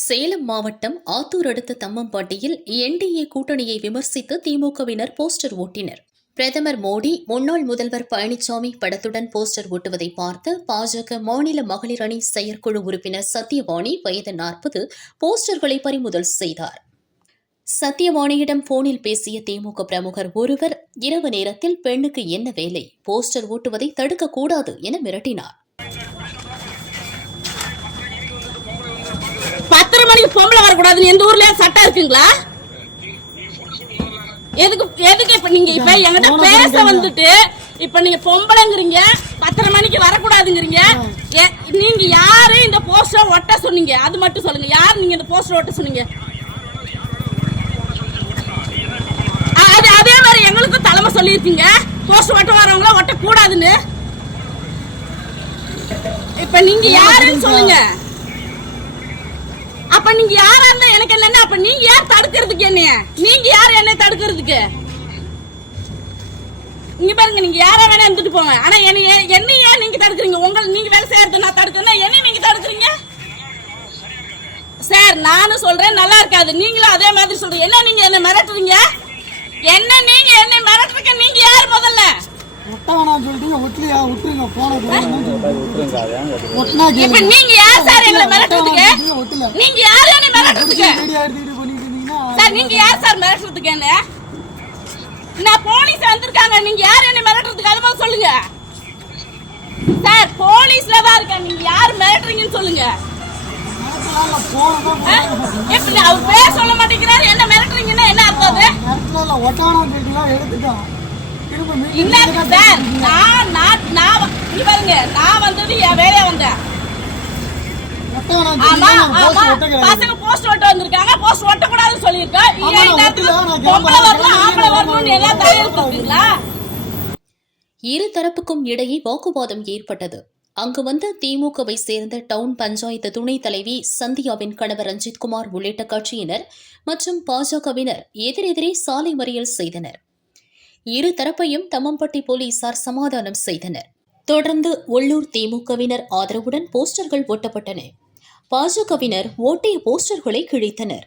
சேலம் மாவட்டம் ஆத்தூர் அடுத்த தம்மம்பட்டியில் என்டிஏ கூட்டணியை விமர்சித்து திமுகவினர் போஸ்டர் ஓட்டினர். பிரதமர் மோடி, முன்னாள் முதல்வர் பழனிசாமி படத்துடன் போஸ்டர் ஓட்டுவதை பார்த்து பாஜக மாநில மகளிர் அணி செயற்குழு உறுப்பினர் சத்யவாணி வயது 40 போஸ்டர்களை பறிமுதல் செய்தார். சத்யவாணியிடம் போனில் பேசிய திமுக பிரமுகர் ஒருவர் இரவு நேரத்தில் பெண்ணுக்கு என்ன வேலை, போஸ்டர் ஓட்டுவதை தடுக்கக்கூடாது என மிரட்டினார். 10 மணிக்கு பொம்பளை வரக்கூடாதுன்னு எந்த ஊர்லயே சட்டம் இருக்குங்களா? எதுக்கு இப்ப நீங்க என்கிட்ட பேச வந்துட்டு இப்ப நீங்க பொம்பளைங்கிறீங்க, 10 மணிக்கு வரக்கூடாதுங்கிறீங்க. நீங்க யாரு இந்த போஸ்டர் ஒட்ட சொன்னீங்க? அது மட்டும் சொல்லுங்க. யாரு நீங்க இந்த போஸ்டர் ஒட்ட சொன்னீங்க? அதே மாதிரி எங்களுக்கும் தலைமை சொல்லியிருக்கீங்க, போஸ்டர் ஒட்ட வரவங்கள ஒட்ட கூடாதுன்னு. இப்ப நீங்க யாருன்னு சொல்லுங்க. அப்ப நீங்க யாரா இருந்தா எனக்கு என்ன? அப்ப நீங்க யார் தடுக்கிறதுக்கு? என்னைய நீங்க யார் என்ன தடுக்கிறதுக்கு? நீங்க பாருங்க, நீங்க யாரா வேணா இருந்துட்டு போங்க. ஆனா என்ன நீங்க தடுக்கிறீங்க? நீங்க வேலை செய்யறது நான் தடுக்கிறேன், என்ன நீங்க தடுக்கிறீங்க? சார் நானும் சொல்றேன், நல்லா இருக்காது. நீங்களும் அதே மாதிரி சொல்றீங்க. என்ன நீங்க என்ன மிரட்டுறீங்க? என்ன நீங்க என்ன மிரட்டுறீங்க? நீங்க யார் முதல்ல? இப்ப நீங்க யார் சார் எங்களை மிரட்டுறதுக்கு? நீங்க யார் என்ன மிரட்டுறதுக்கு? சார் நீங்க யார் சார் மிரட்டுறதுக்கு? என்ன நான் போலீஸ் வந்திருக்காங்க, நீங்க யார் என்ன மிரட்டுறதுக்கு? அது மாதிரி சொல்லுங்க சார். போலீஸ்ல தான் இருக்கேன், நீங்க யார் மிரட்டுறீங்கன்னு சொல்லுங்க. அவர் பேர் சொல்ல மாட்டேங்கிறாரு, என்ன மிரட்டுறீங்கன்னா என்ன அர்த்தம்? சார் நான் வந்தது என் வேலையா வந்தேன். பசங்க போஸ்ட் ஓட்ட வந்திருக்காங்க, போஸ்ட் ஓட்ட கூடாதுன்னு சொல்லியிருக்கேன். இரு தரப்புக்கும் இடையே வாக்குவாதம் ஏற்பட்டது. அங்கு வந்த திமுகவை சேர்ந்த டவுன் பஞ்சாயத்து துணைத் தலைவி சந்தியாவின் கணவர் ரஞ்சித்குமார் உள்ளிட்ட கட்சியினர் மற்றும் பாஜகவினர் எதிரெதிரே சாலை மறியல் செய்தனர். இரு தரப்பையும் தம்மம்பட்டி போலீசார் சமாதானம் செய்தனர். தொடர்ந்து உள்ளூர் திமுகவினர் ஆதரவுடன் போஸ்டர்கள் ஒட்டப்பட்டன. பாஜகவினர் ஓட்டிய போஸ்டர்களை கிழித்தனர்.